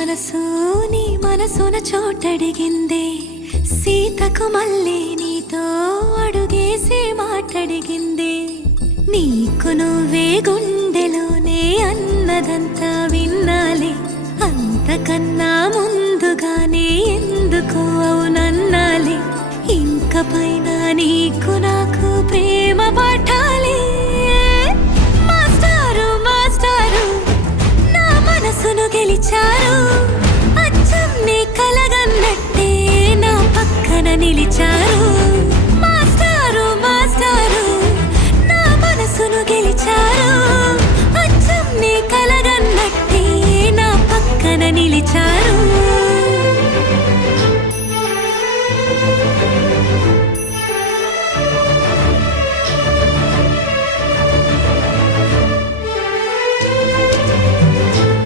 నీ మనసున చోటడిగిందే సీతకు మళ్ళీ నీతో అడుగేసి మాటడిగిందే నీకు నువ్వే గుండెలోనే అన్నదంతా విన్నాలే అంతకన్నా ముందుగానే ఎందుకు అవునన్నాలే ఇంక పైన నీకు నాకు ప్రేమ పాఠాలే మాస్టారు మాస్టారు నా మనసును గెలిచారు అచ్చం నీ కలగన్నట్టే నా పక్కన నిలిచారు